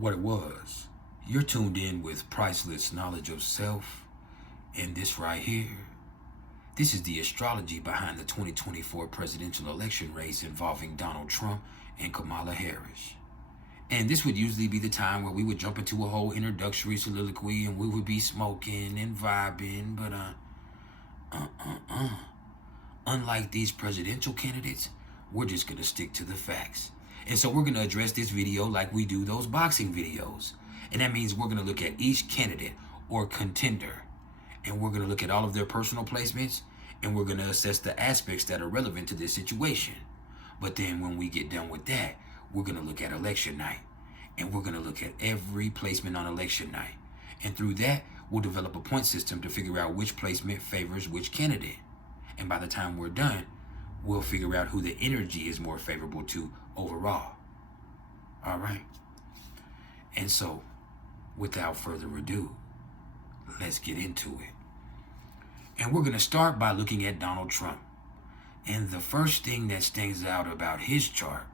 what it was. You're tuned in with priceless knowledge of self, and this right here, this is the astrology behind the 2024 presidential election race involving Donald Trump and Kamala Harris. And this would usually be the time where we would jump into a whole introductory soliloquy and we would be smoking and vibing, but unlike these presidential candidates, we're just gonna stick to the facts. And so we're gonna address this video like we do those boxing videos. And that means we're gonna look at each candidate or contender, and we're gonna look at all of their personal placements, and we're gonna assess the aspects that are relevant to this situation. But then when we get done with that, we're gonna look at election night, and we're gonna look at every placement on election night. And through that, we'll develop a point system to figure out which placement favors which candidate. And by the time we're done, we'll figure out who the energy is more favorable to overall. All right. And so, without further ado, let's get into it. And we're going to start by looking at Donald Trump. And the first thing that stands out about his chart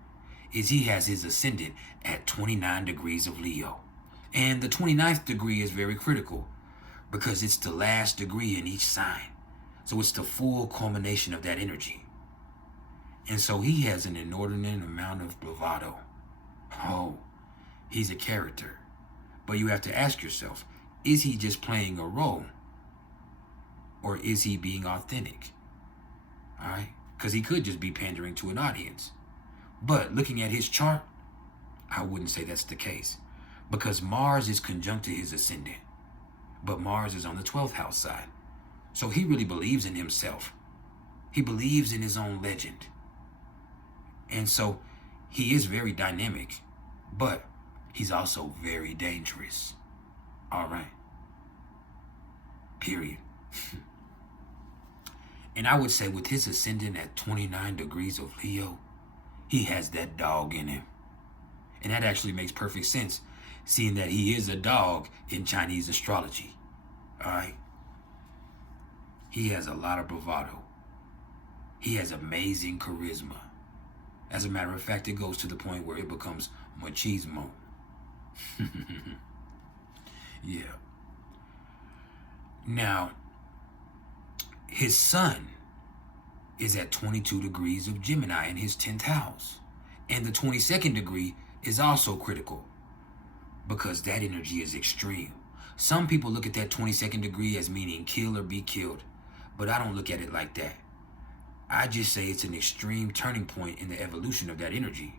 is he has his ascendant at 29 degrees of Leo. And the 29th degree is very critical because it's the last degree in each sign. So it's the full culmination of that energy. And so he has an inordinate amount of bravado. Oh, he's a character. But you have to ask yourself, is he just playing a role? Or is he being authentic? All right? Because he could just be pandering to an audience. But looking at his chart, I wouldn't say that's the case. Because Mars is conjunct to his ascendant. But Mars is on the 12th house side. So he really believes in himself. He believes in his own legend. And so he is very dynamic, but he's also very dangerous. All right. Period. And I would say with his ascendant at 29 degrees of Leo, he has that dog in him. And that actually makes perfect sense, seeing that he is a dog in Chinese astrology. All right. He has a lot of bravado. He has amazing charisma. As a matter of fact, it goes to the point where it becomes machismo. Yeah. Now, his sun is at 22 degrees of Gemini in his 10th house. And the 22nd degree is also critical because that energy is extreme. Some people look at that 22nd degree as meaning kill or be killed, but I don't look at it like that. I just say it's an extreme turning point in the evolution of that energy.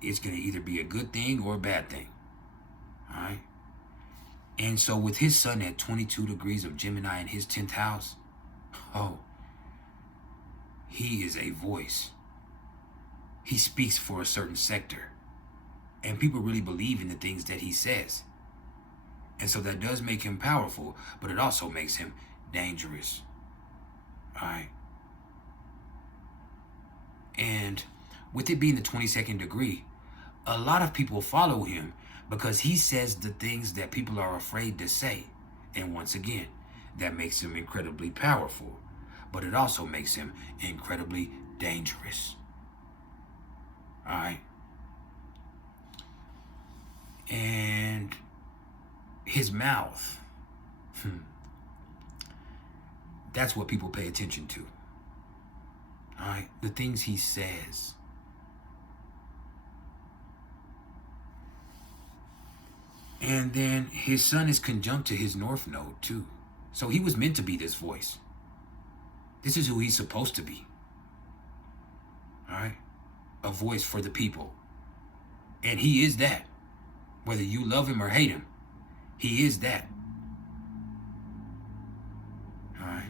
It's going to either be a good thing or a bad thing. All right? And so with his sun at 22 degrees of Gemini in his 10th house, oh, he is a voice. He speaks for a certain sector. And people really believe in the things that he says. And so that does make him powerful, but it also makes him dangerous. All right. And with it being the 22nd degree, a lot of people follow him because he says the things that people are afraid to say. And once again, that makes him incredibly powerful, but it also makes him incredibly dangerous. All right. And his mouth. That's what people pay attention to. All right, the things he says. And then his sun is conjunct to his north node too. So he was meant to be this voice. This is who he's supposed to be. All right, a voice for the people. And he is that. Whether you love him or hate him, he is that. All right.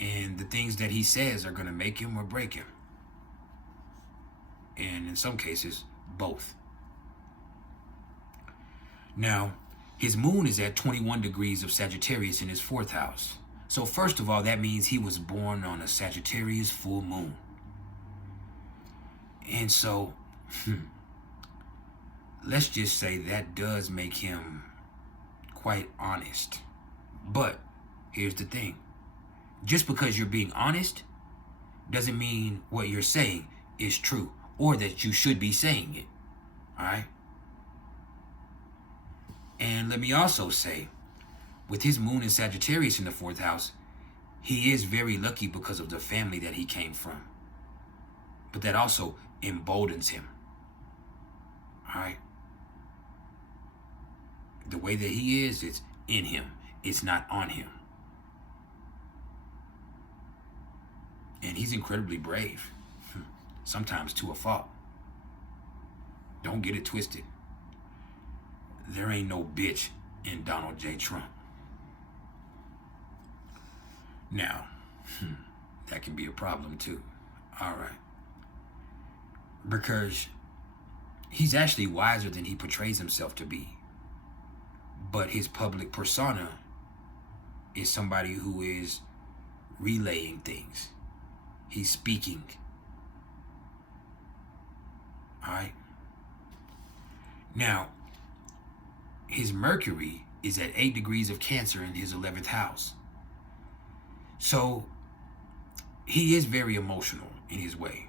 And the things that he says are going to make him or break him. And in some cases, both. Now, his moon is at 21 degrees of Sagittarius in his 4th house. So first of all, that means he was born on a Sagittarius full moon. And so, let's just say that does make him quite honest. But here's the thing. Just because you're being honest doesn't mean what you're saying is true or that you should be saying it. All right. And let me also say, with his moon in Sagittarius in the 4th house, he is very lucky because of the family that he came from. But that also emboldens him. All right. The way that he is, it's in him. It's not on him. And he's incredibly brave. Sometimes to a fault. Don't get it twisted. There ain't no bitch in Donald J. Trump. Now, that can be a problem too. All right. Because he's actually wiser than he portrays himself to be. But his public persona is somebody who is relaying things. He's speaking. All right. Now, his Mercury is at 8 degrees of Cancer in his 11th house. So he is very emotional in his way.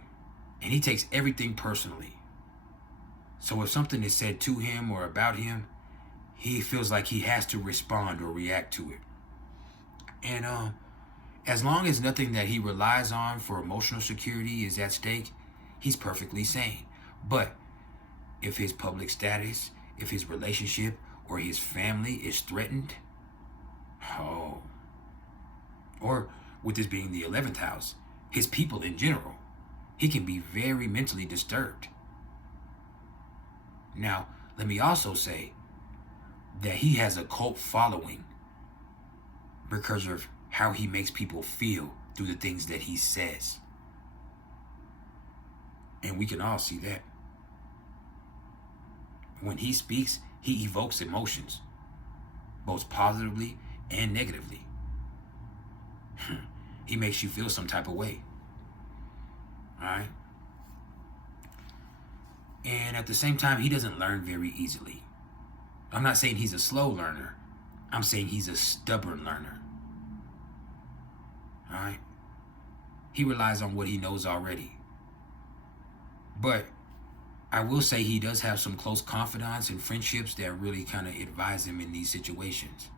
And he takes everything personally. So if something is said to him or about him, he feels like he has to respond or react to it. And as long as nothing that he relies on for emotional security is at stake, he's perfectly sane. But if his public status, if his relationship or his family is threatened, or with this being the 11th house, his people in general, he can be very mentally disturbed. Now, let me also say that he has a cult following because of how he makes people feel through the things that he says. And we can all see that. When he speaks, he evokes emotions, both positively and negatively. He makes you feel some type of way. All right? And at the same time, he doesn't learn very easily. I'm not saying he's a slow learner. I'm saying he's a stubborn learner. All right? He relies on what he knows already. But I will say he does have some close confidants and friendships that really kind of advise him in these situations.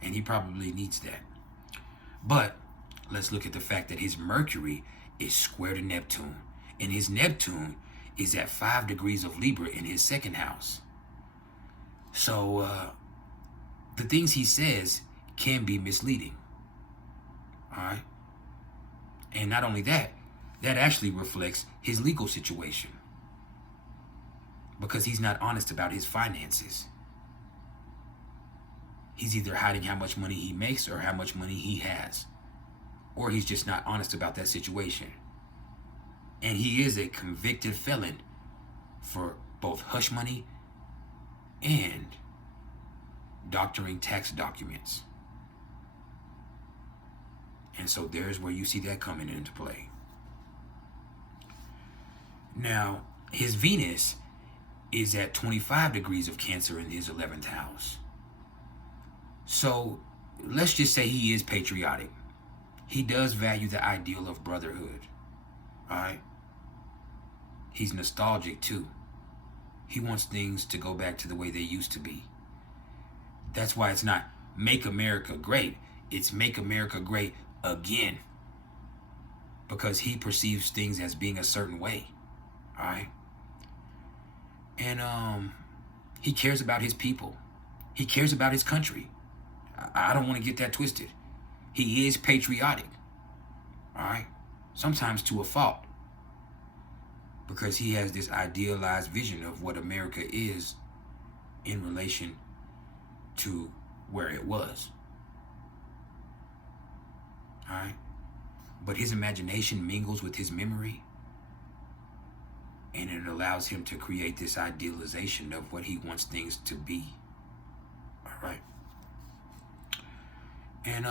And he probably needs that. But let's look at the fact that his Mercury is square to Neptune. And his Neptune is at 5 degrees of Libra in his 2nd house. So the things he says can be misleading. All right? And not only that, that actually reflects his legal situation. Because he's not honest about his finances. He's either hiding how much money he makes or how much money he has. Or he's just not honest about that situation. And he is a convicted felon for both hush money and doctoring tax documents. And so there's where you see that coming into play. Now, his Venus is at 25 degrees of Cancer in his 11th house. So let's just say he is patriotic. He does value the ideal of brotherhood. All right? He's nostalgic too. He wants things to go back to the way they used to be. That's why it's not make America great. It's make America great again. Because he perceives things as being a certain way. All right? And he cares about his people. He cares about his country. I don't want to get that twisted. He is patriotic. All right? Sometimes to a fault. Because he has this idealized vision of what America is in relation to where it was. All right? But his imagination mingles with his memory. And it allows him to create this idealization of what he wants things to be. All right? And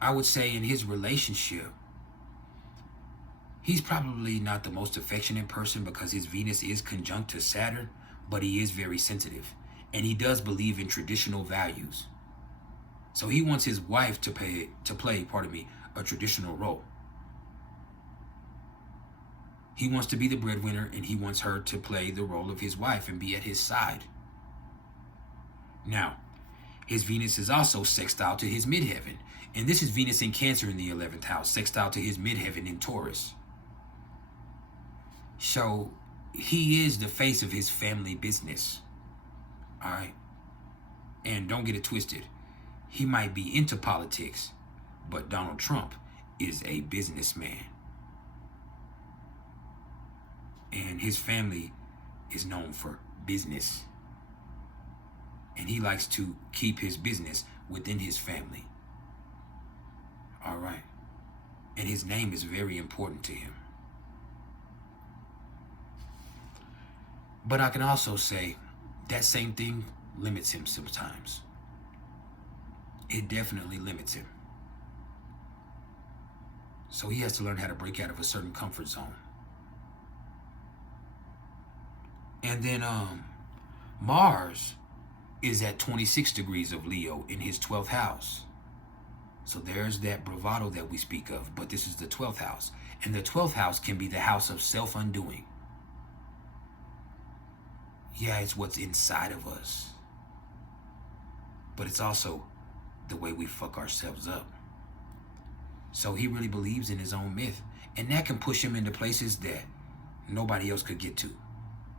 I would say in his relationship, he's probably not the most affectionate person because his Venus is conjunct to Saturn, but he is very sensitive. And he does believe in traditional values. So he wants his wife to play a traditional role. He wants to be the breadwinner, and he wants her to play the role of his wife and be at his side. Now, his Venus is also sextile to his midheaven. And this is Venus in Cancer in the 11th house, sextile to his midheaven in Taurus. So he is the face of his family business. All right. And don't get it twisted. He might be into politics, but Donald Trump is a businessman. And his family is known for business. And he likes to keep his business within his family. All right. And his name is very important to him. But I can also say that same thing limits him sometimes. It definitely limits him. So he has to learn how to break out of a certain comfort zone. And then Mars is at 26 degrees of Leo in his 12th house. So there's that bravado that we speak of, but this is the 12th house. And the 12th house can be the house of self-undoing. Yeah, it's what's inside of us. But it's also the way we fuck ourselves up. So he really believes in his own myth. And that can push him into places that nobody else could get to.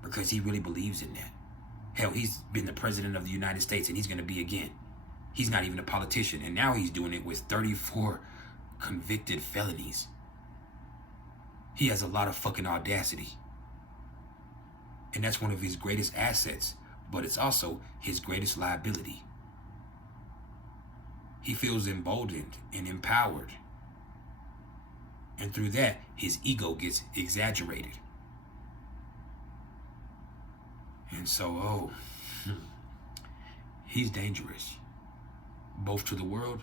Because he really believes in that. Hell, he's been the president of the United States, and he's going to be again. He's not even a politician, and now he's doing it with 34 convicted felonies. He has a lot of fucking audacity. And that's one of his greatest assets, but it's also his greatest liability. He feels emboldened and empowered. And through that, his ego gets exaggerated. And so, he's dangerous, both to the world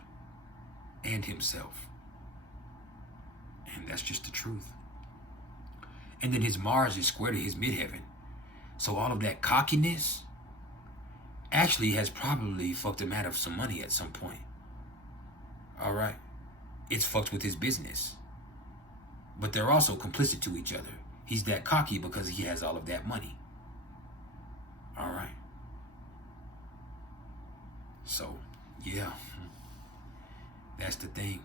and himself. And that's just the truth. And then his Mars is square to his midheaven. So all of that cockiness actually has probably fucked him out of some money at some point. All right. It's fucked with his business. But they're also complicit to each other. He's that cocky because he has all of that money. All right. So, yeah. That's the thing.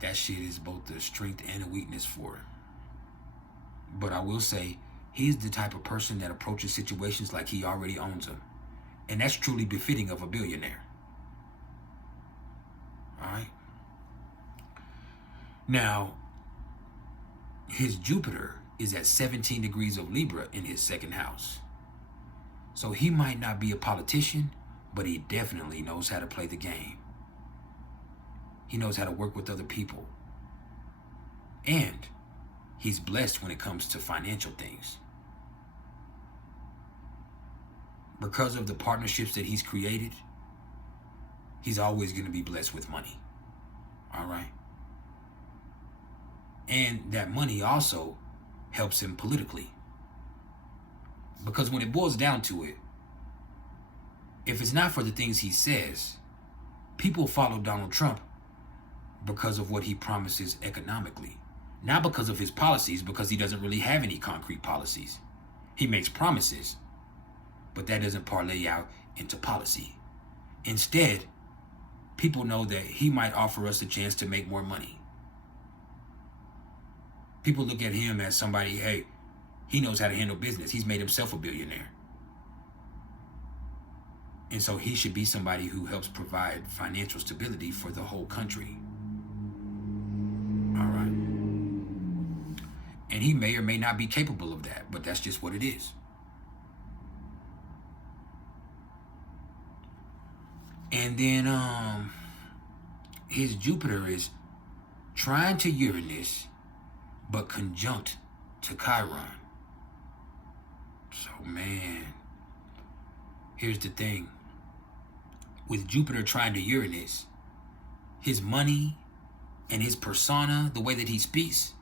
That shit is both the strength and a weakness for him. But I will say, he's the type of person that approaches situations like he already owns them. And that's truly befitting of a billionaire. All right. Now, his Jupiter is at 17 degrees of Libra in his second house. So he might not be a politician, but he definitely knows how to play the game. He knows how to work with other people. And he's blessed when it comes to financial things. Because of the partnerships that he's created, he's always going to be blessed with money. All right. And that money also helps him politically. Because when it boils down to it, if it's not for the things he says, people follow Donald Trump because of what he promises economically. Not because of his policies, because he doesn't really have any concrete policies. He makes promises, but that doesn't parlay out into policy. Instead, people know that he might offer us a chance to make more money. People look at him as somebody, hey, he knows how to handle business. He's made himself a billionaire. And so he should be somebody who helps provide financial stability for the whole country. All right. And he may or may not be capable of that, but that's just what it is. And then his Jupiter is trying to Uranus, but conjunct to Chiron. So, man, here's the thing. With Jupiter trying to Uranus, his money and his persona, the way that he speaks,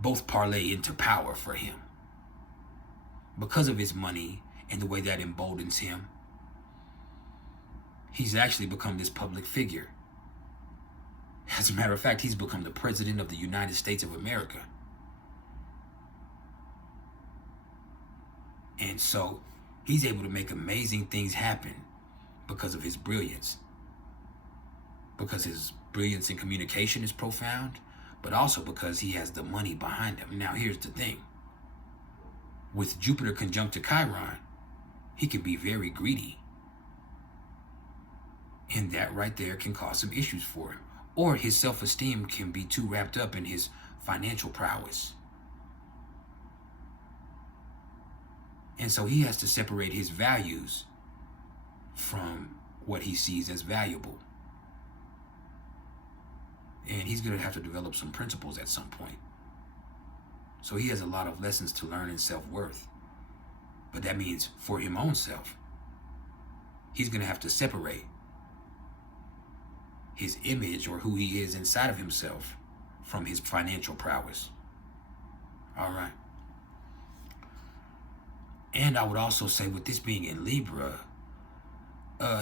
both parlay into power for him. Because of his money and the way that emboldens him, he's actually become this public figure. As a matter of fact, he's become the president of the United States of America. And so he's able to make amazing things happen because of his brilliance. Because his brilliance in communication is profound, but also because he has the money behind him. Now, here's the thing. With Jupiter conjunct to Chiron, he can be very greedy. And that right there can cause some issues for him. Or his self-esteem can be too wrapped up in his financial prowess. And so he has to separate his values from what he sees as valuable. And he's going to have to develop some principles at some point. So he has a lot of lessons to learn in self-worth. But that means for his own self, he's going to have to separate his image or who he is inside of himself from his financial prowess. All right. And I would also say, with this being in Libra,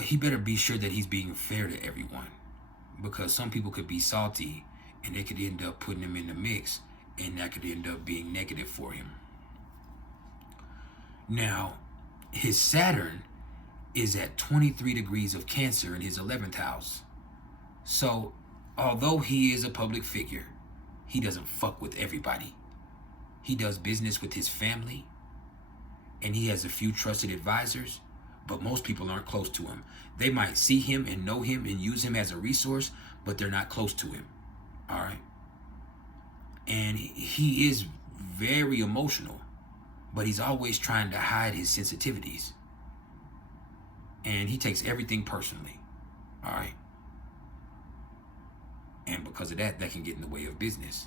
he better be sure that he's being fair to everyone. Because some people could be salty and they could end up putting him in the mix, and that could end up being negative for him. Now, his Saturn is at 23 degrees of Cancer in his 11th house. So, although he is a public figure, he doesn't fuck with everybody. He does business with his family, and he has a few trusted advisors, but most people aren't close to him. They might see him and know him and use him as a resource, but they're not close to him. All right? And he is very emotional, but he's always trying to hide his sensitivities. And he takes everything personally. All right? And because of that, that can get in the way of business.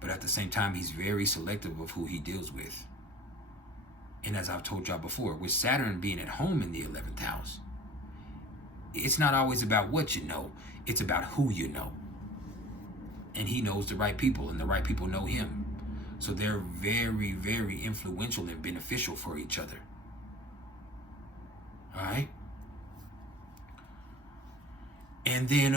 But at the same time, he's very selective of who he deals with. And as I've told y'all before, with Saturn being at home in the 11th house, it's not always about what you know, it's about who you know. And he knows the right people, and the right people know him. So they're very, very influential and beneficial for each other. All right? And then,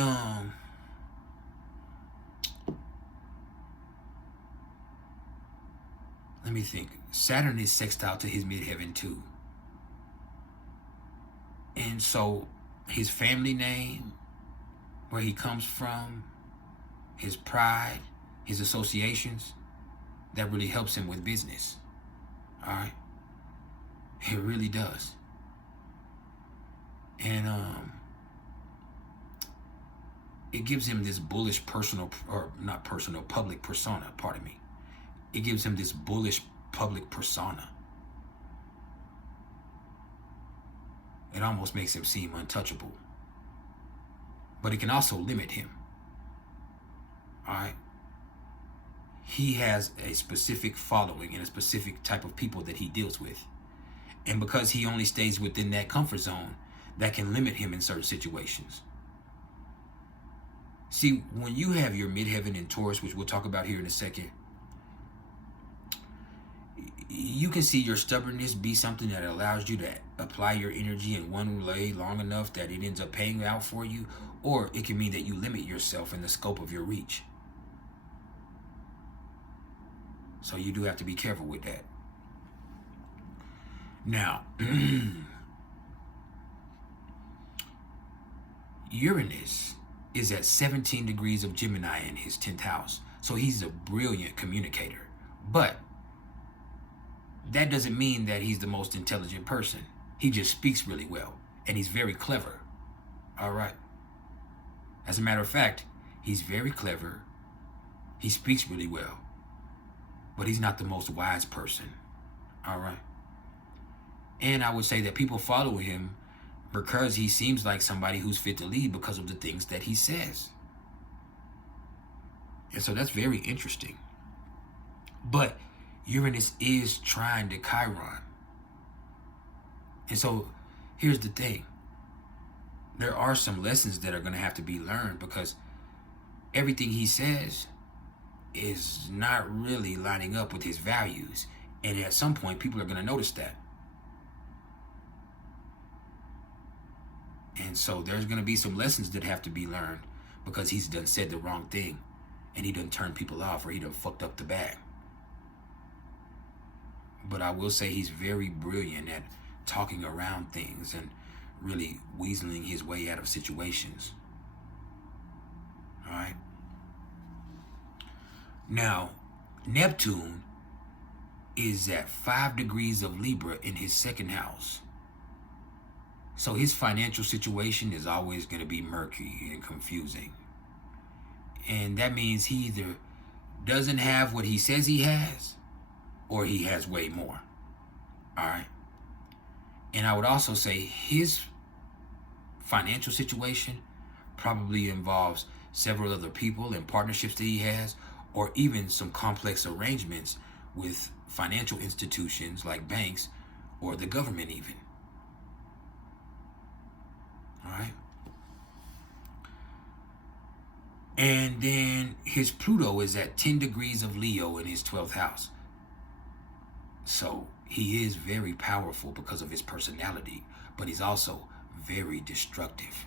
let me think. Saturn is sextile to his midheaven too. And so his family name, where he comes from, his pride, his associations, that really helps him with business. All right? It really does. And it gives him this bullish public persona, pardon me. It gives him this bullish public persona. It almost makes him seem untouchable. But it can also limit him. All right? He has a specific following and a specific type of people that he deals with. And because he only stays within that comfort zone, that can limit him in certain situations. See, when you have your midheaven in Taurus, which we'll talk about here in a second, you can see your stubbornness be something that allows you to apply your energy in one way long enough that it ends up paying out for you, or it can mean that you limit yourself in the scope of your reach. So you do have to be careful with that. Now, Uranus is at 17 degrees of Gemini in his 10th house. So he's a brilliant communicator. But that doesn't mean that he's the most intelligent person. He just speaks really well. And he's very clever. All right. As a matter of fact, he's very clever. He speaks really well. But he's not the most wise person. All right. And I would say that people follow him because he seems like somebody who's fit to lead because of the things that he says. And so that's very interesting. But Uranus is trying to Chiron. And so here's the thing. There are some lessons that are going to have to be learned because everything he says is not really lining up with his values. And at some point, people are going to notice that. And so there's going to be some lessons that have to be learned because he's done said the wrong thing and he done turned people off or he done fucked up the bag. but I will say he's very brilliant at talking around things and really weaseling his way out of situations. All right. Now, Neptune is at 5 degrees of Libra in his second house. So his financial situation is always going to be murky and confusing. And that means he either doesn't have what he says he has, or he has way more. All right. And I would also say his financial situation probably involves several other people and partnerships that he has, or even some complex arrangements with financial institutions like banks or the government even. All right. And then his Pluto is at 10 degrees of Leo in his 12th house. So he is very powerful because of his personality, but he's also very destructive.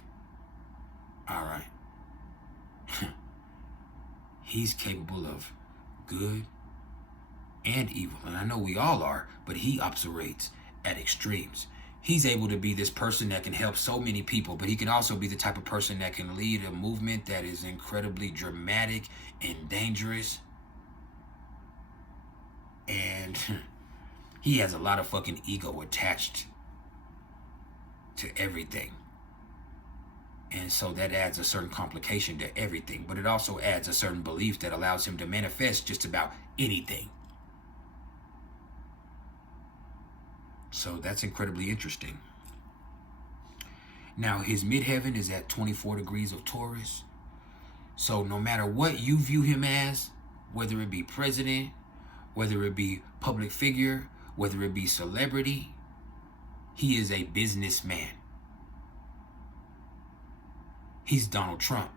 All right. He's capable of good and evil. And I know we all are, but he operates at extremes. He's able to be this person that can help so many people, but he can also be the type of person that can lead a movement that is incredibly dramatic and dangerous. And he has a lot of fucking ego attached to everything. And so that adds a certain complication to everything, but it also adds a certain belief that allows him to manifest just about anything. So that's incredibly interesting. Now, his midheaven is at 24 degrees of Taurus. So no matter what you view him as, whether it be president, whether it be public figure, whether it be celebrity, he is a businessman. He's Donald Trump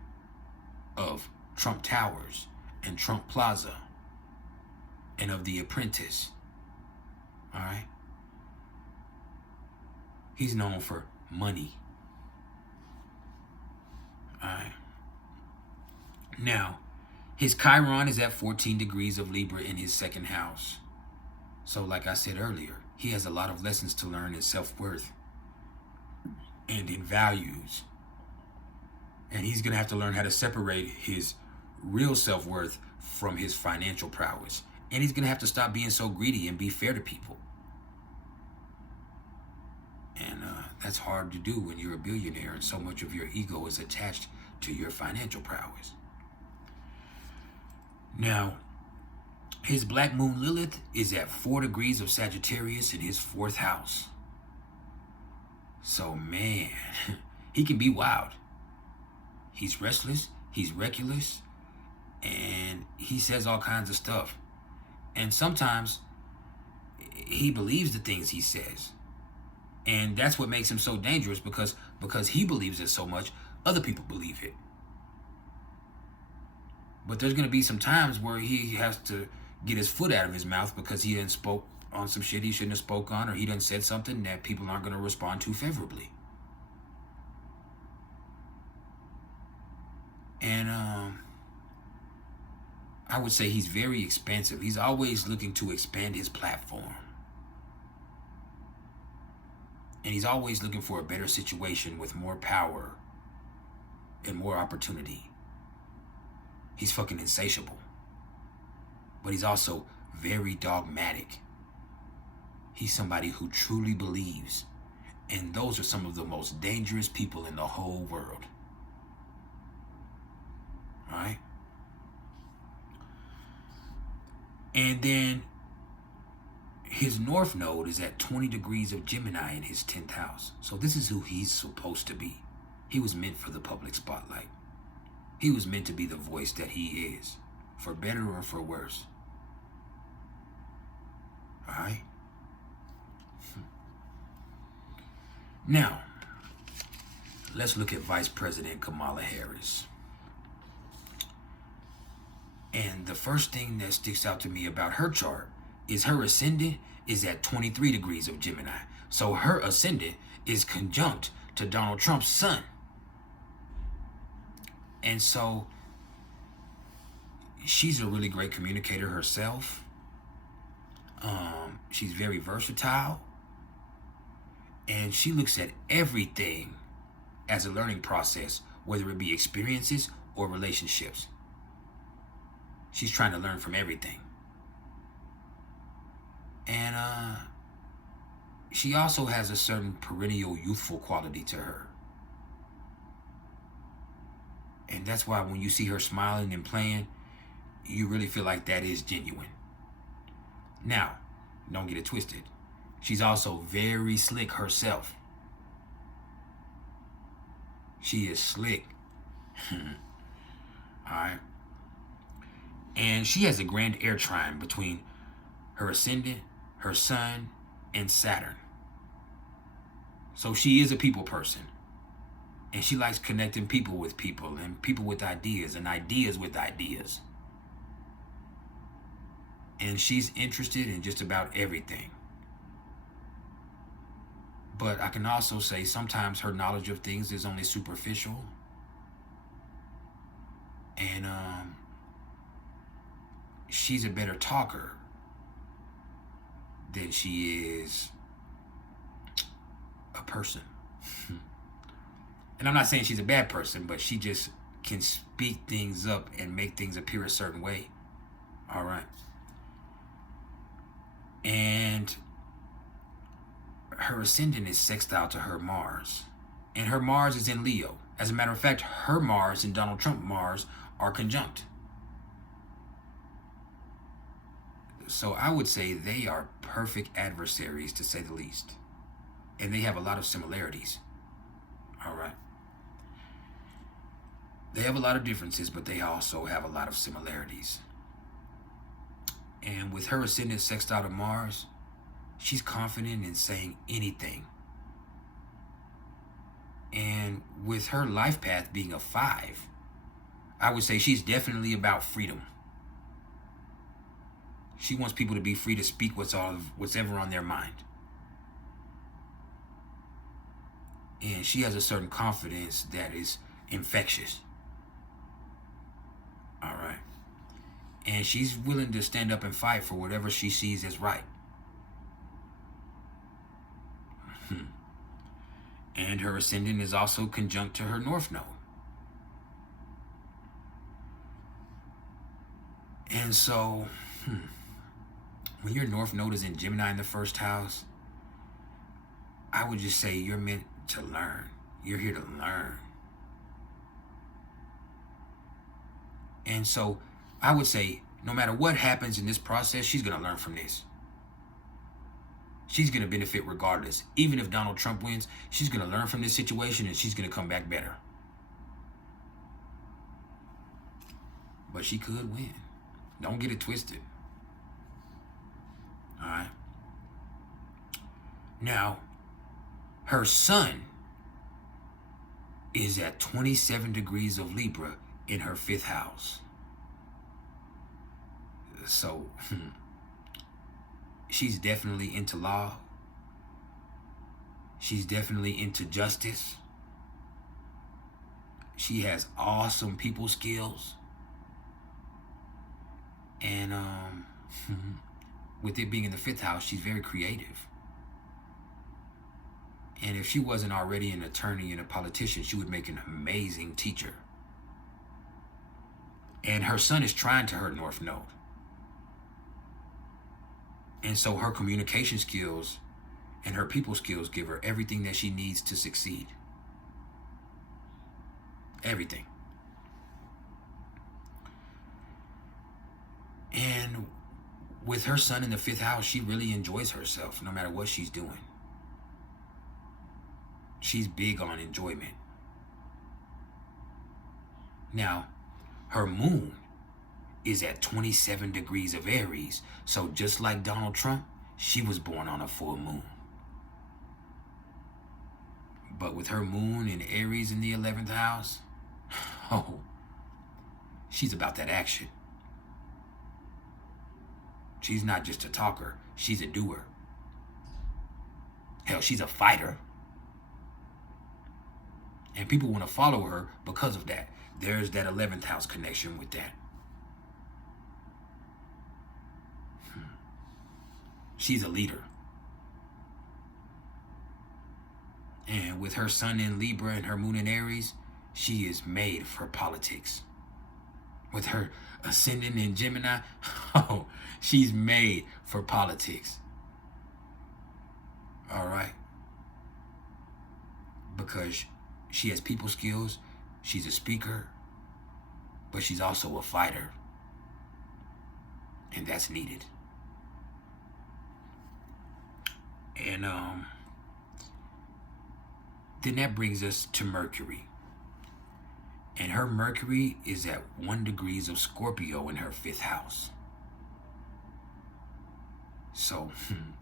of Trump Towers and Trump Plaza and of The Apprentice. All right? He's known for money. All right. Now, his Chiron is at 14 degrees of Libra in his second house. So like I said earlier, he has a lot of lessons to learn in self-worth and in values. And he's going to have to learn how to separate his real self-worth from his financial prowess. And he's going to have to stop being so greedy and be fair to people. And that's hard to do when you're a billionaire and so much of your ego is attached to your financial prowess. Now, his Black Moon Lilith is at 4 degrees of Sagittarius in his 4th house. So, man, he can be wild. He's restless, he's reckless, and he says all kinds of stuff. And sometimes he believes the things he says. And that's what makes him so dangerous, because he believes it so much, other people believe it. But there's going to be some times where he has to get his foot out of his mouth because he done spoke on some shit he shouldn't have spoke on, or he done said something that people aren't going to respond to favorably. And I would say he's very expansive. He's always looking to expand his platform. And he's always looking for a better situation with more power and more opportunity. He's fucking insatiable. But he's also very dogmatic. He's somebody who truly believes. And those are some of the most dangerous people in the whole world. All right? And then his North Node is at 20 degrees of Gemini in his 10th house. So this is who he's supposed to be. He was meant for the public spotlight. He was meant to be the voice that he is, for better or for worse. All right? Now, let's look at Vice President Kamala Harris. And the first thing that sticks out to me about her chart is her ascendant is at 23 degrees of Gemini. So her ascendant is conjunct to Donald Trump's sun. And so she's a really great communicator herself. She's very versatile, and she looks at everything as a learning process, whether it be experiences or relationships. She's trying to learn from everything. And she also has a certain perennial youthful quality to her. And that's why when you see her smiling and playing, you really feel like that is genuine. Now, don't get it twisted. She's also very slick herself. She is slick. Alright. And she has a grand air trine between her ascendant, her sun, and Saturn. So she is a people person. And she likes connecting people with people, and people with ideas, and ideas with ideas. And she's interested in just about everything. But I can also say sometimes her knowledge of things is only superficial. And she's a better talker than she is a person. And I'm not saying she's a bad person, but she just can speak things up and make things appear a certain way. All right. And her ascendant is sextile to her Mars. And her Mars is in Leo. As a matter of fact, her Mars and Donald Trump Mars are conjunct. So I would say they are perfect adversaries, to say the least. And they have a lot of similarities. All right. They have a lot of differences, but they also have a lot of similarities. And with her ascendant sextile to Mars, she's confident in saying anything. And with her life path being a 5, I would say she's definitely about freedom. She wants people to be free to speak what's ever on their mind. And she has a certain confidence that is infectious. All right. And she's willing to stand up and fight for whatever she sees as right. And her ascendant is also conjunct to her North Node. And so, when your North Node is in Gemini in the first house, I would just say you're meant to learn. You're here to learn. And so I would say no matter what happens in this process, she's going to learn from this. She's going to benefit regardless. Even if Donald Trump wins, she's going to learn from this situation and she's going to come back better. But she could win. Don't get it twisted. All right. Now, her sun is at 27 degrees of Libra in her 5th house. So, she's definitely into law. She's definitely into justice. She has awesome people skills. And with it being in the 5th house, she's very creative. And if she wasn't already an attorney and a politician, she would make an amazing teacher. And her sun is trine to her North Node. And so her communication skills and her people skills give her everything that she needs to succeed. Everything. And with her sun in the 5th house, she really enjoys herself no matter what she's doing. She's big on enjoyment. Now, her moon is at 27 degrees of Aries. So just like Donald Trump, she was born on a full moon. But with her moon in Aries in the 11th house, she's about that action. She's not just a talker, she's a doer. Hell, she's a fighter. And people want to follow her because of that. There's that 11th house connection with that. She's a leader. And with her sun in Libra and her moon in Aries, she is made for politics. With her ascendant in Gemini, oh, she's made for politics. All right. Because she has people skills, she's a speaker, but she's also a fighter. And that's needed. And then that brings us to Mercury. And her Mercury is at 1 degree of Scorpio in her 5th house. So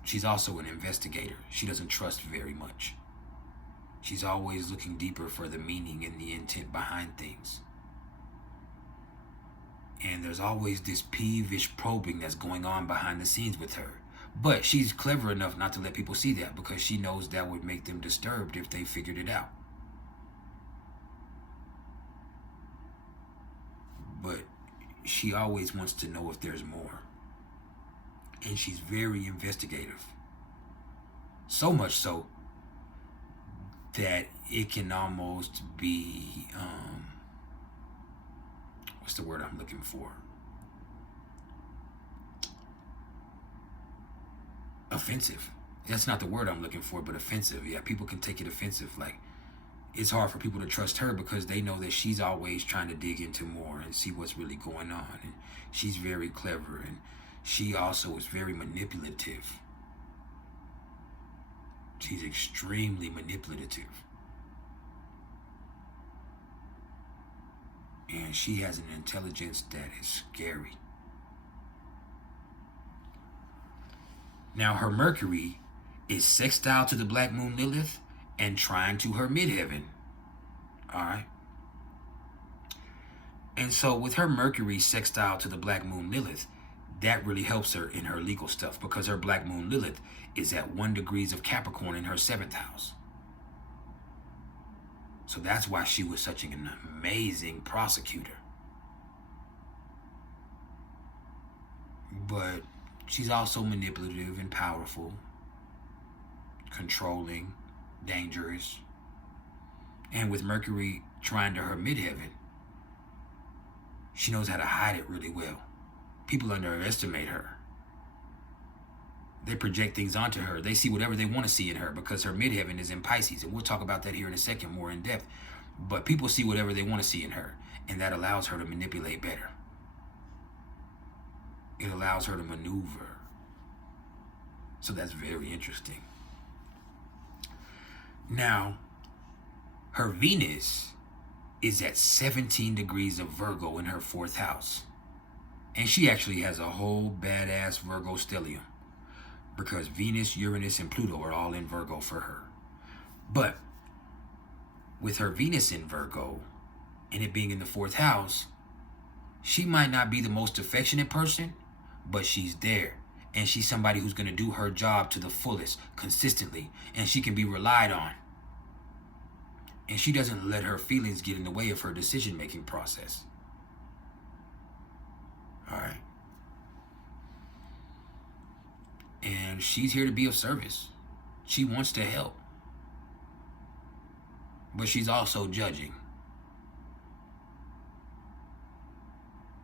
she's also an investigator. She doesn't trust very much. She's always looking deeper for the meaning and the intent behind things. And there's always this peevish probing that's going on behind the scenes with her. But she's clever enough not to let people see that, because she knows that would make them disturbed if they figured it out. But she always wants to know if there's more. And she's very investigative. So much so that it can almost be, what's the word I'm looking for? Offensive. That's not the word I'm looking for, but offensive. Yeah, people can take it offensive. Like, it's hard for people to trust her because they know that she's always trying to dig into more and see what's really going on. And she's very clever, and she also is very manipulative. She's extremely manipulative. And she has an intelligence that is scary. Now, her Mercury is sextile to the Black Moon Lilith and trine to her midheaven. All right. And so with her Mercury sextile to the Black Moon Lilith, that really helps her in her legal stuff, because her Black Moon Lilith is at 1 degree of Capricorn in her 7th house. So that's why she was such an amazing prosecutor. But she's also manipulative and powerful, controlling, dangerous. And with Mercury trine to her midheaven, she knows how to hide it really well. People underestimate her. They project things onto her. They see whatever they want to see in her because her midheaven is in Pisces. And we'll talk about that here in a second more in depth. But people see whatever they want to see in her. And that allows her to manipulate better. It allows her to maneuver. So that's very interesting. Now, her Venus is at 17 degrees of Virgo in her 4th house. And she actually has a whole badass Virgo stellium, because Venus, Uranus, and Pluto are all in Virgo for her. But with her Venus in Virgo and it being in the 4th house, she might not be the most affectionate person, but she's there. And she's somebody who's going to do her job to the fullest, consistently, and she can be relied on. And she doesn't let her feelings get in the way of her decision-making process. All right. And she's here to be of service. She wants to help. But she's also judging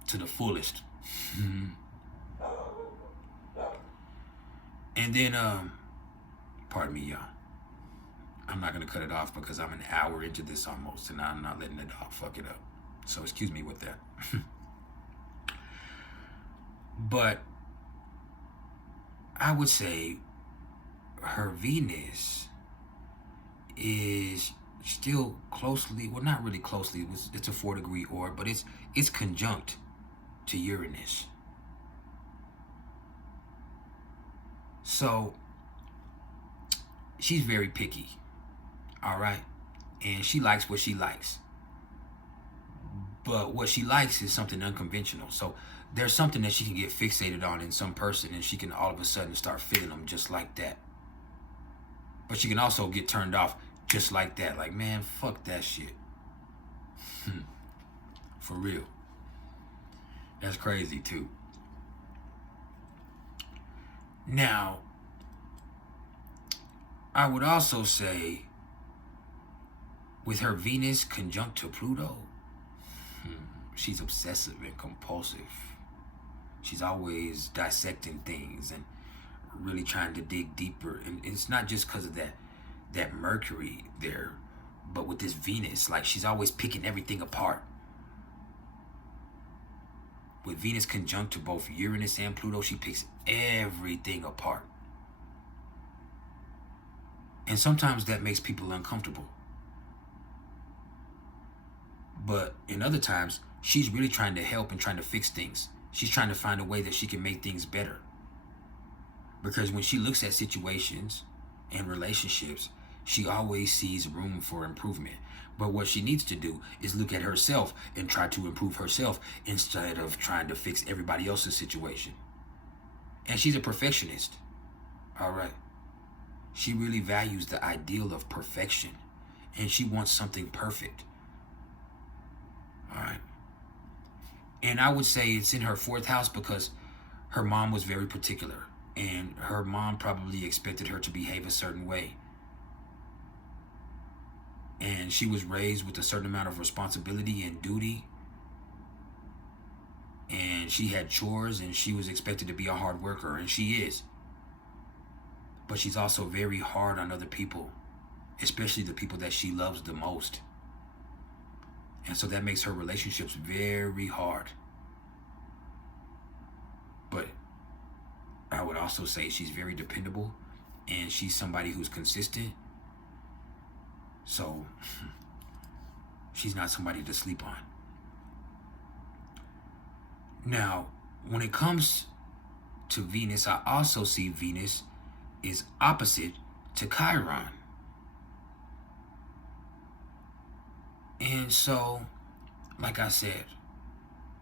to the fullest. And then, pardon me, y'all. I'm not going to cut it off because I'm an hour into this almost, and I'm not letting the dog fuck it up. So excuse me with that. But I would say her Venus is still closely, well, not really closely, it's a 4 degree orb, but it's conjunct to Uranus. So she's very picky, all right? And she likes what she likes. But what she likes is something unconventional. So there's something that she can get fixated on in some person, and she can all of a sudden start feeling them just like that. But she can also get turned off just like that. Like, man, fuck that shit. For real. That's crazy too. Now, I would also say with her Venus conjunct to Pluto, she's obsessive and compulsive. She's always dissecting things and really trying to dig deeper. And it's not just because of that Mercury there, but with this Venus, like she's always picking everything apart. With Venus conjunct to both Uranus and Pluto, she picks everything apart. And sometimes that makes people uncomfortable. But in other times, she's really trying to help and trying to fix things. She's trying to find a way that she can make things better. Because when she looks at situations and relationships, she always sees room for improvement. But what she needs to do is look at herself and try to improve herself instead of trying to fix everybody else's situation. And she's a perfectionist. All right. She really values the ideal of perfection. And she wants something perfect. All right. And I would say it's in her fourth house because her mom was very particular. And her mom probably expected her to behave a certain way. And she was raised with a certain amount of responsibility and duty. And she had chores and she was expected to be a hard worker. And she is. But she's also very hard on other people, especially the people that she loves the most. And so that makes her relationships very hard. But I would also say she's very dependable and she's somebody who's consistent. So she's not somebody to sleep on. Now, when it comes to Venus, I also see Venus is opposite to Chiron. And so, like I said,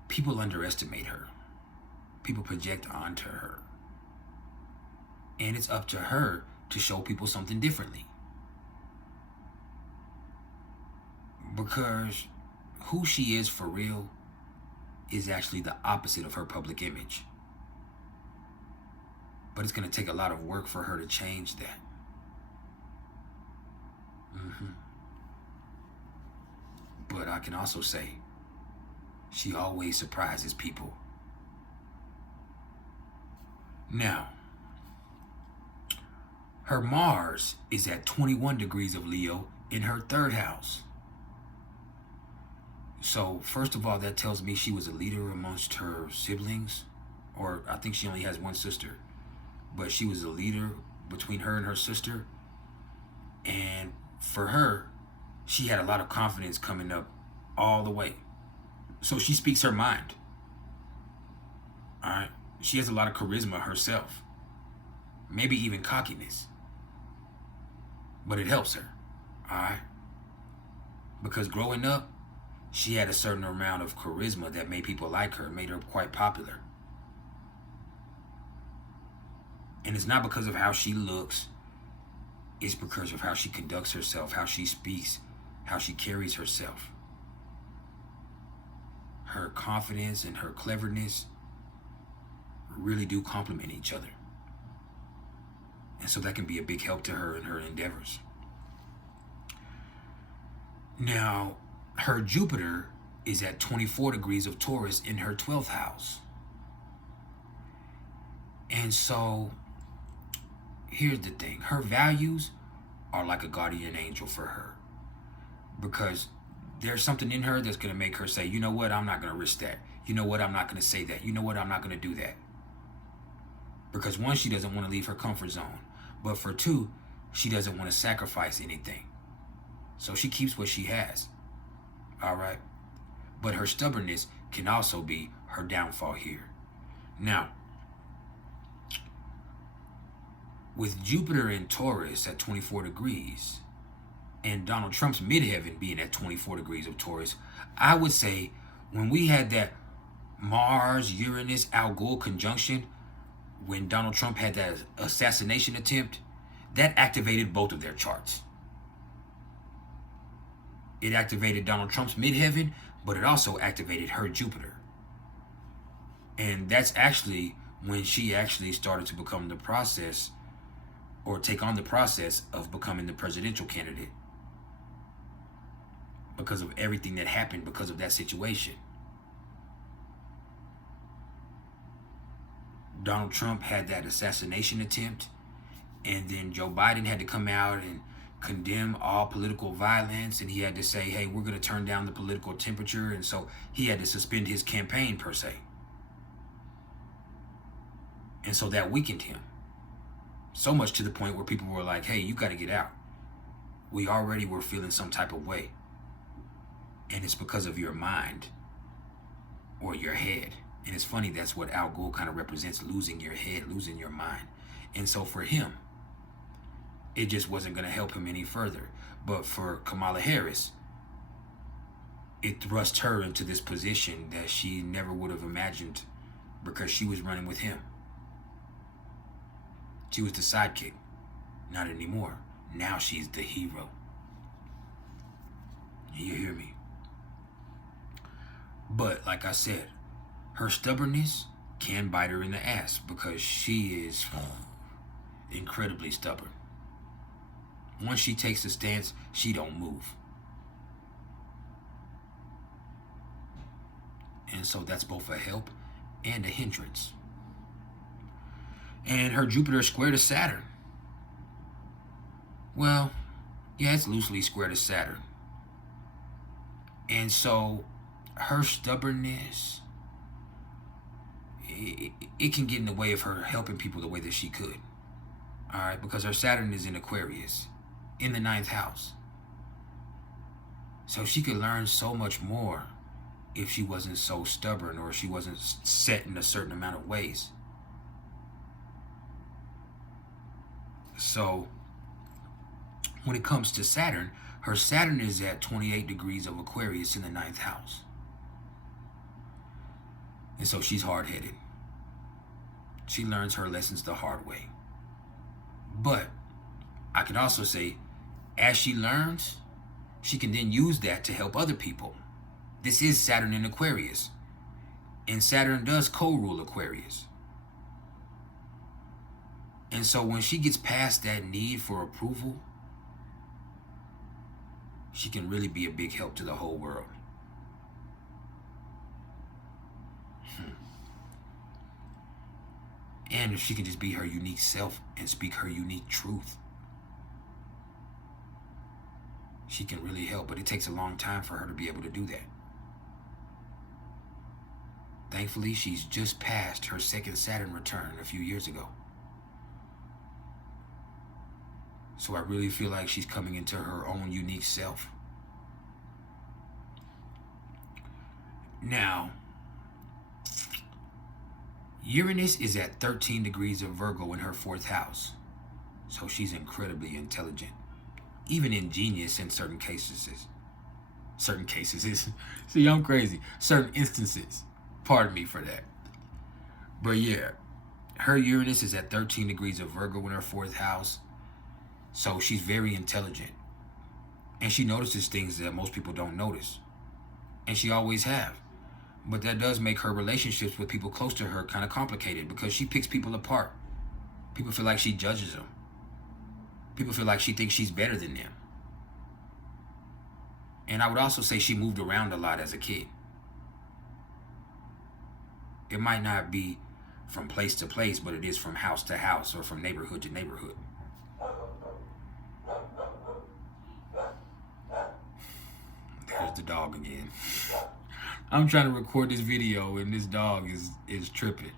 people underestimate her. People project onto her. And it's up to her to show people something differently. Because who she is for real is actually the opposite of her public image. But it's going to take a lot of work for her to change that. But I can also say she always surprises people. Now, her Mars is at 21 degrees of Leo in her third house. So, first of all, that tells me she was a leader amongst her siblings. Or I think she only has one sister. But she was a leader between her and her sister. And for her, she had a lot of confidence coming up all the way. So she speaks her mind. All right. She has a lot of charisma herself. Maybe even cockiness. But it helps her. All right. Because growing up, she had a certain amount of charisma that made people like her, made her quite popular. And it's not because of how she looks. It's because of how she conducts herself, how she speaks, how she carries herself. Her confidence and her cleverness really do complement each other. And so that can be a big help to her in her endeavors. Now, her Jupiter is at 24 degrees of Taurus in her 12th house. And so, here's the thing. Her values are like a guardian angel for her. Because there's something in her that's going to make her say, you know what, I'm not going to risk that. You know what, I'm not going to say that. You know what, I'm not going to do that. Because one, she doesn't want to leave her comfort zone. But for two, she doesn't want to sacrifice anything. So she keeps what she has. All right. But her stubbornness can also be her downfall here. Now, with Jupiter in Taurus at 24 degrees and Donald Trump's midheaven being at 24 degrees of Taurus, I would say when we had that Mars-Uranus Al Gore conjunction, when Donald Trump had that assassination attempt, that activated both of their charts. It activated Donald Trump's midheaven, but it also activated her Jupiter. And that's actually when she actually started to become the process or take on the process of becoming the presidential candidate because of everything that happened because of that situation. Donald Trump had that assassination attempt, and then Joe Biden had to come out and condemn all political violence, and he had to say, hey, we're going to turn down the political temperature, and so he had to suspend his campaign per se. And so that weakened him. So much to the point where people were like, hey, you got to get out. We already were feeling some type of way. And it's because of your mind or your head. And it's funny, that's what Al Gore kind of represents, losing your head, losing your mind. And so for him, it just wasn't going to help him any further. But for Kamala Harris, it thrust her into this position that she never would have imagined because she was running with him. She was the sidekick. Not anymore. Now she's the hero. You hear me? But like I said, her stubbornness can bite her in the ass because she is incredibly stubborn. Once she takes a stance, she don't move. And so that's both a help and a hindrance. And her Jupiter is square to Saturn. Well, yeah, it's loosely square to Saturn. And so her stubbornness, it can get in the way of her helping people the way that she could. All right, because her Saturn is in Aquarius, in the 9th house. So she could learn so much more if she wasn't so stubborn or she wasn't set in a certain amount of ways. So when it comes to Saturn, her Saturn is at 28 degrees of Aquarius in the 9th house. And so she's hard-headed. She learns her lessons the hard way. But I could also say, as she learns, she can then use that to help other people. This is Saturn in Aquarius. And Saturn does co-rule Aquarius. And so when she gets past that need for approval, she can really be a big help to the whole world. And if she can just be her unique self and speak her unique truth, she can really help. But it takes a long time for her to be able to do that. Thankfully, she's just passed her second Saturn return a few years ago. So I really feel like she's coming into her own unique self. Now, Uranus is at 13 degrees of Virgo in her 4th house. So she's incredibly intelligent. Even ingenious in certain cases. See, I'm crazy. Certain instances. Pardon me for that. But yeah, her Uranus is at 13 degrees of Virgo in her 4th house. So she's very intelligent. And she notices things that most people don't notice. And she always have. But that does make her relationships with people close to her kind of complicated because she picks people apart. People feel like she judges them. People feel like she thinks she's better than them. And I would also say she moved around a lot as a kid. It might not be from place to place, but it is from house to house or from neighborhood to neighborhood. There's the dog again. I'm trying to record this video and this dog is tripping.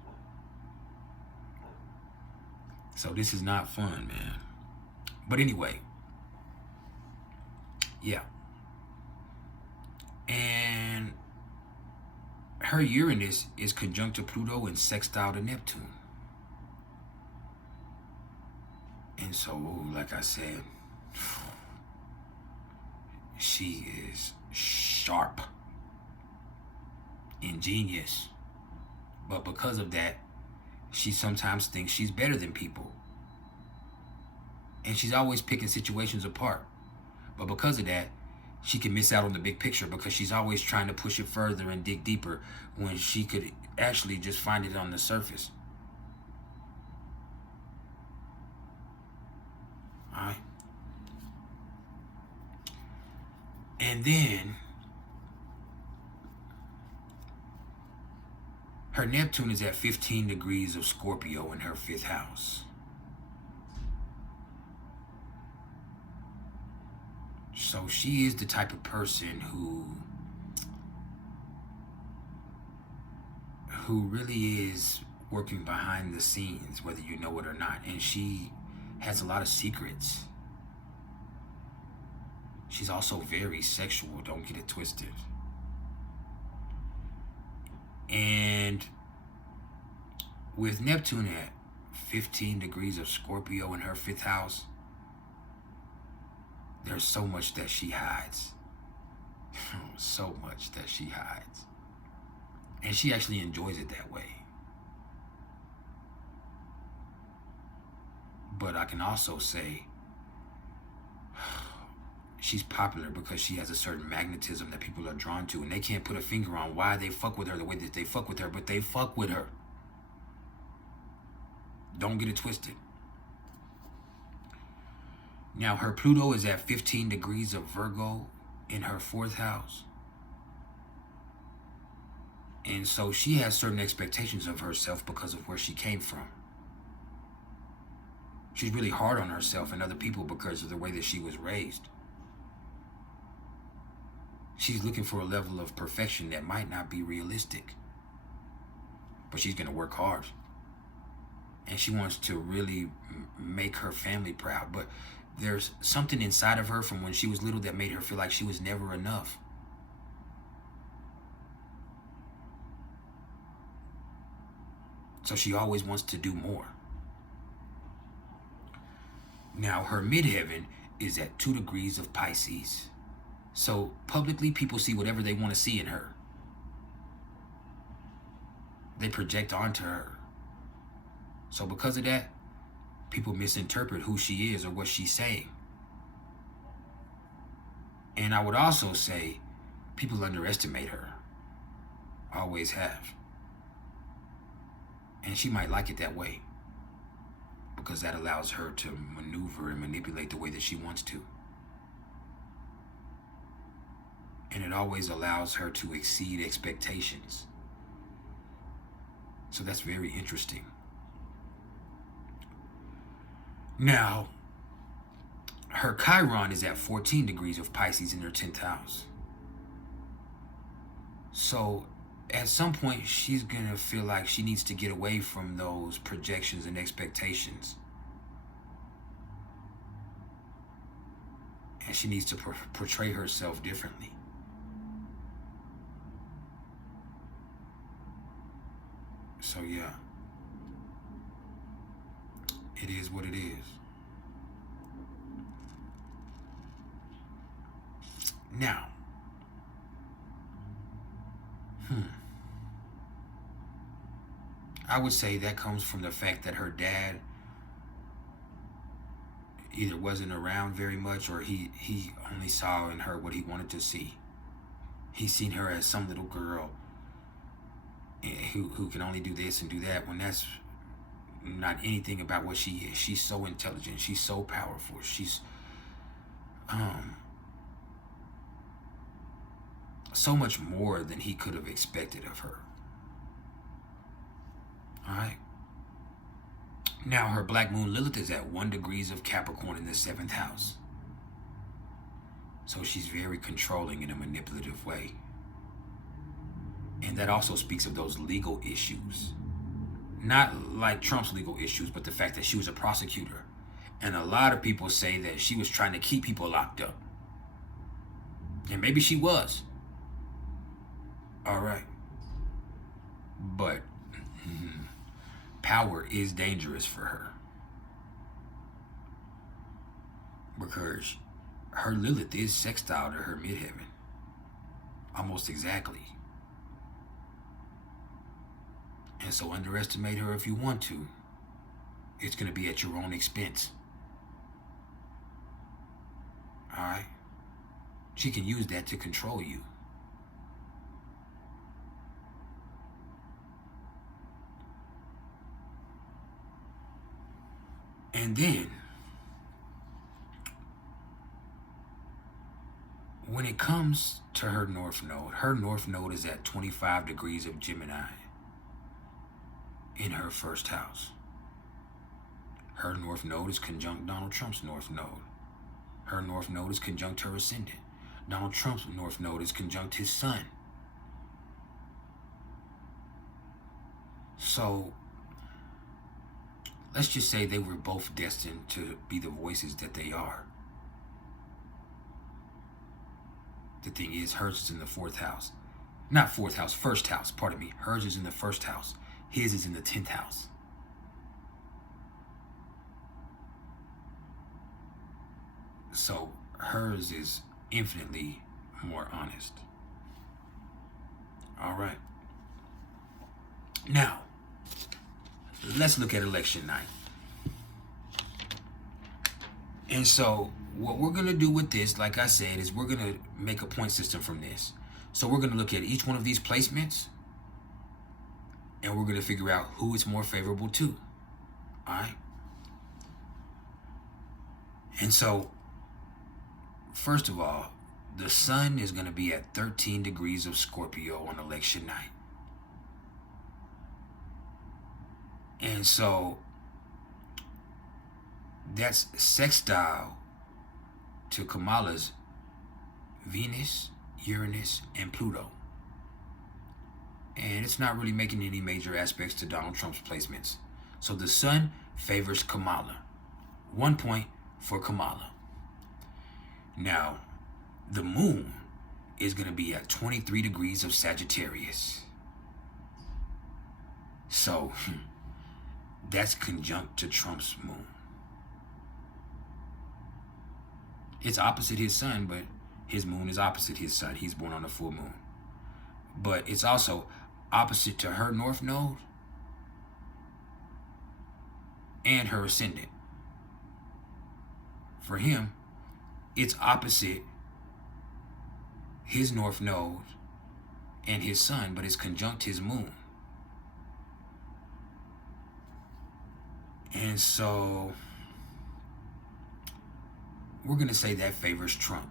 So this is not fun, man. But anyway, yeah. And her Uranus is conjunct to Pluto and sextile to Neptune. And so, like I said, she is sharp, ingenious, but because of that, she sometimes thinks she's better than people. And she's always picking situations apart. But because of that, she can miss out on the big picture because she's always trying to push it further and dig deeper when she could actually just find it on the surface. And then her Neptune is at 15 degrees of Scorpio in her 5th house. So she is the type of person who really is working behind the scenes, whether you know it or not. And she has a lot of secrets. She's also very sexual, don't get it twisted. And with Neptune at 15 degrees of Scorpio in her 5th house, there's so much that she hides. So much that she hides. And she actually enjoys it that way. But I can also say she's popular because she has a certain magnetism that people are drawn to, and they can't put a finger on why they fuck with her the way that they fuck with her, but they fuck with her. Don't get it twisted. Now, her Pluto is at 15 degrees of Virgo in her 4th house. And so she has certain expectations of herself because of where she came from. She's really hard on herself and other people because of the way that she was raised. She's looking for a level of perfection that might not be realistic. But she's going to work hard. And she wants to really make her family proud. But there's something inside of her from when she was little that made her feel like she was never enough. So she always wants to do more. Now, her midheaven is at 2 degrees of Pisces. So publicly, people see whatever they want to see in her. They project onto her. So because of that, people misinterpret who she is or what she's saying. And I would also say people underestimate her. Always have. And she might like it that way, because that allows her to maneuver and manipulate the way that she wants to. And it always allows her to exceed expectations. So that's very interesting. Now, her Chiron is at 14 degrees of Pisces in her 10th house. So at some point, she's going to feel like she needs to get away from those projections and expectations. And she needs to portray herself differently. So yeah, it is what it is. Now, I would say that comes from the fact that her dad either wasn't around very much, or he only saw in her what he wanted to see. He seen her as some little girl who can only do this and do that, when that's not anything about what she is. She's so intelligent. She's so powerful. She's so much more than he could have expected of her. All right. Now, her Black Moon Lilith is at 1 degrees of Capricorn in the 7th house. So she's very controlling in a manipulative way. And that also speaks of those legal issues. Not like Trump's legal issues, but the fact that she was a prosecutor. And a lot of people say that she was trying to keep people locked up. And maybe she was. All right. But power is dangerous for her. Because her Lilith is sextile to her midheaven. Almost exactly. And so underestimate her if you want to. It's going to be at your own expense. All right? She can use that to control you. And then, when it comes to her north node is at 25 degrees of Gemini in her first house. Her north node is conjunct Donald Trump's north node. Her north node is conjunct her ascendant. Donald Trump's north node is conjunct his sun. So let's just say they were both destined to be the voices that they are. The thing is, hers is in the fourth house. Not fourth house, first house, pardon me. Hers is in the first house. His is in the 10th house. So hers is infinitely more honest. All right. Now, let's look at election night. And so what we're going to do with this, like I said, is we're going to make a point system from this. So we're going to look at each one of these placements, and we're going to figure out who it's more favorable to. All right? And so, first of all, the sun is going to be at 13 degrees of Scorpio on election night. And so that's sextile to Kamala's Venus, Uranus, and Pluto. And it's not really making any major aspects to Donald Trump's placements. So the sun favors Kamala. 1 point for Kamala. Now, the moon is going to be at 23 degrees of Sagittarius. So that's conjunct to Trump's moon. It's opposite his sun, but his moon is opposite his sun. He's born on a full moon. But it's also opposite to her north node and her ascendant. For him, it's opposite his north node and his sun, but it's conjunct his moon. And so we're going to say that favors Trump.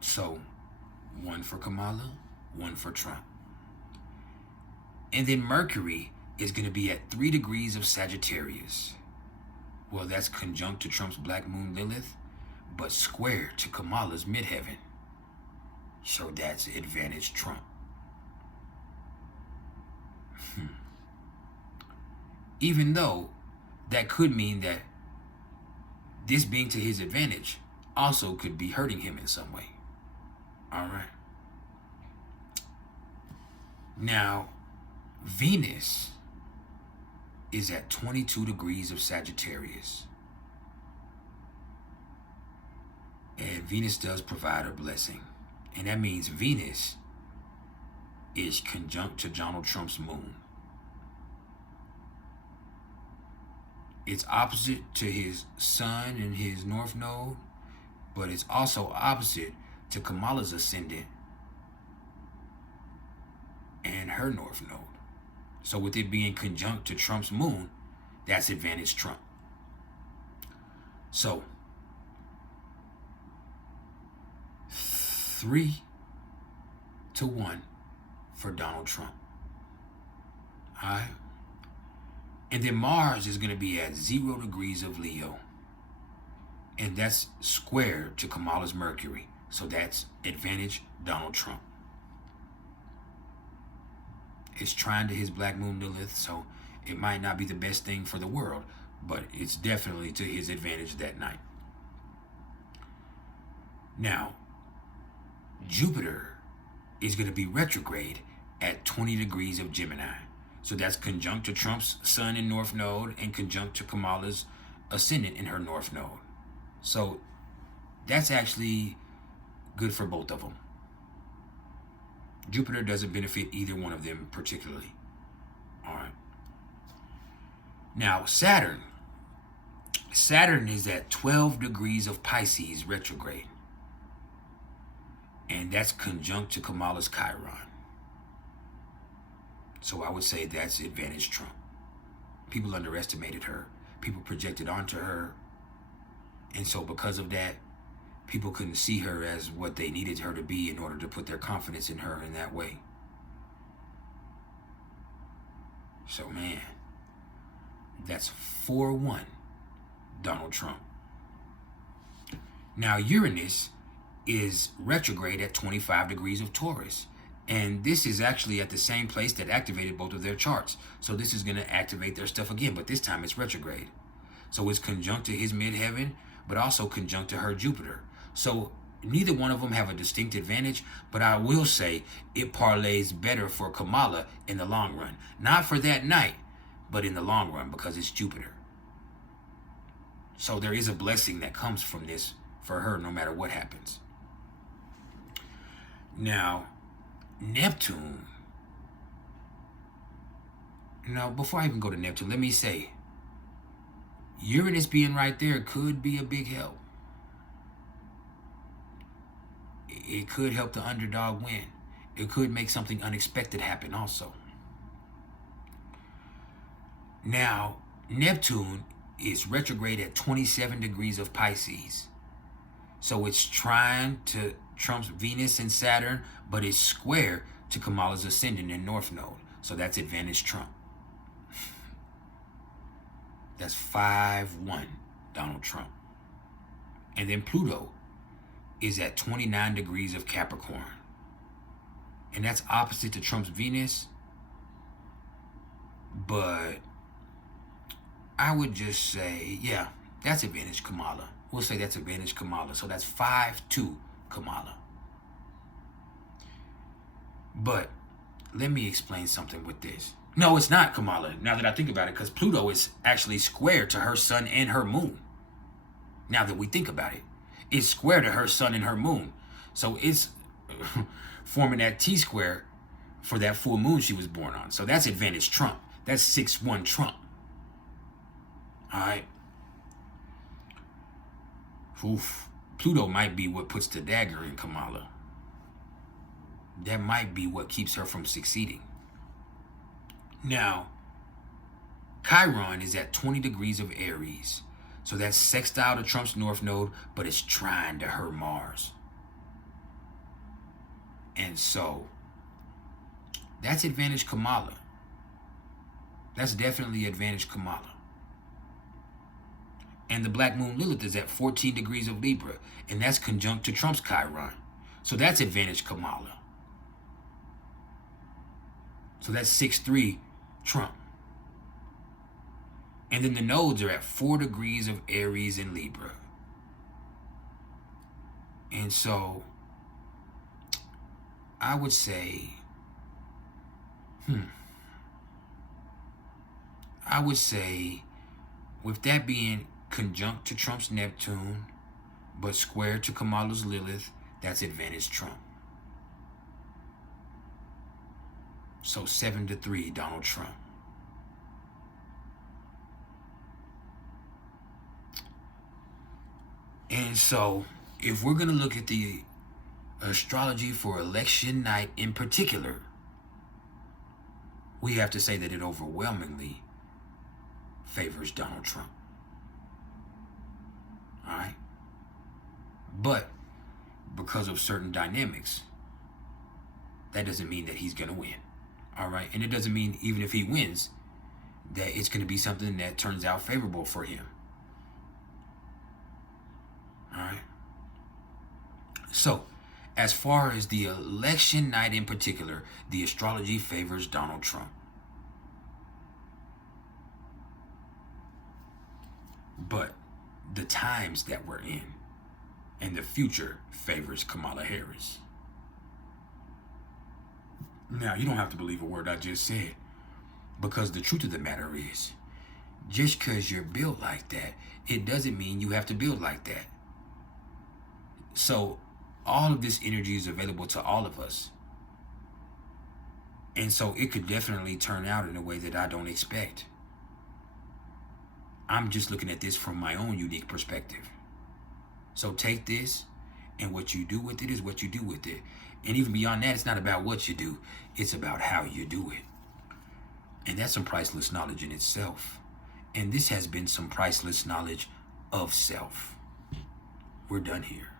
So 1 for Kamala, 1 for Trump. And then Mercury is going to be at 3 degrees of Sagittarius. Well, that's conjunct to Trump's black moon Lilith, but square to Kamala's midheaven. So that's advantage Trump. Even though that could mean that this being to his advantage also could be hurting him in some way. All right. Now, Venus is at 22 degrees of Sagittarius. And Venus does provide a blessing. And that means Venus is conjunct to Donald Trump's moon. It's opposite to his sun and his north node, but it's also opposite to Kamala's ascendant and her north node. So with it being conjunct to Trump's moon, that's advantage Trump. So 3-1 for Donald Trump. All right. And then Mars is going to be at 0 degrees of Leo. And that's square to Kamala's Mercury. So that's advantage Donald Trump. It's trying to his black moon Lilith, so it might not be the best thing for the world, but it's definitely to his advantage that night. Now, Jupiter is going to be retrograde at 20 degrees of Gemini. So that's conjunct to Trump's sun in north node and conjunct to Kamala's ascendant in her north node. So that's actually good for both of them. Jupiter doesn't benefit either one of them particularly. All right. Now, Saturn is at 12 degrees of Pisces retrograde. And that's conjunct to Kamala's Chiron. So I would say that's advantage Trump. People underestimated her. People projected onto her. And so because of that, people couldn't see her as what they needed her to be in order to put their confidence in her in that way. So, man, that's 4-1 Donald Trump. Now, Uranus is retrograde at 25 degrees of Taurus. And this is actually at the same place that activated both of their charts. So this is going to activate their stuff again, but this time it's retrograde. So it's conjunct to his midheaven, but also conjunct to her Jupiter. So neither one of them have a distinct advantage, but I will say it parlays better for Kamala in the long run. Not for that night, but in the long run, because it's Jupiter. So there is a blessing that comes from this for her, no matter what happens. Now, Neptune. Now, before I even go to Neptune, let me say, Uranus being right there could be a big help. It could help the underdog win. It could make something unexpected happen also. Now, Neptune is retrograde at 27 degrees of Pisces. So it's trying to Trump's Venus and Saturn, but it's square to Kamala's ascendant in North Node. So that's advantage Trump. That's 5-1 Donald Trump. And then Pluto is at 29 degrees of Capricorn. And that's opposite to Trump's Venus. But I would just say, yeah, that's advantage Kamala. We'll say that's advantage Kamala. So that's 5-2 Kamala. But let me explain something with this. No, it's not Kamala, now that I think about it, because Pluto is actually square to her sun and her moon. Now that we think about it, it's square to her sun and her moon. So it's forming that T-square for that full moon she was born on. So that's advantage Trump. That's 6-1 Trump. All right. Oof. Pluto might be what puts the dagger in Kamala. That might be what keeps her from succeeding. Now, Chiron is at 20 degrees of Aries. So that's sextile to Trump's North Node, but it's trine to her Mars. And so, that's advantage Kamala. That's definitely advantage Kamala. And the Black Moon Lilith is at 14 degrees of Libra, and that's conjunct to Trump's Chiron. So that's advantage Kamala. So that's 6-3 Trump. And then the nodes are at 4 degrees of Aries and Libra. And so I would say, with that being conjunct to Trump's Neptune, but square to Kamala's Lilith, that's advantage Trump. So 7-3 Donald Trump. And so if we're going to look at the astrology for election night in particular, we have to say that it overwhelmingly favors Donald Trump. All right? But because of certain dynamics, that doesn't mean that he's going to win. All right? And it doesn't mean even if he wins that it's going to be something that turns out favorable for him. All right? So, as far as the election night in particular, the astrology favors Donald Trump. But the times that we're in and the future favors Kamala Harris. Now, you don't have to believe a word I just said, because the truth of the matter is, just because you're built like that, it doesn't mean you have to build like that. So, all of this energy is available to all of us. And so it could definitely turn out in a way that I don't expect. I'm just looking at this from my own unique perspective. So take this, and what you do with it is what you do with it. And even beyond that, it's not about what you do. It's about how you do it. And that's some priceless knowledge in itself. And this has been some priceless knowledge of self. We're done here.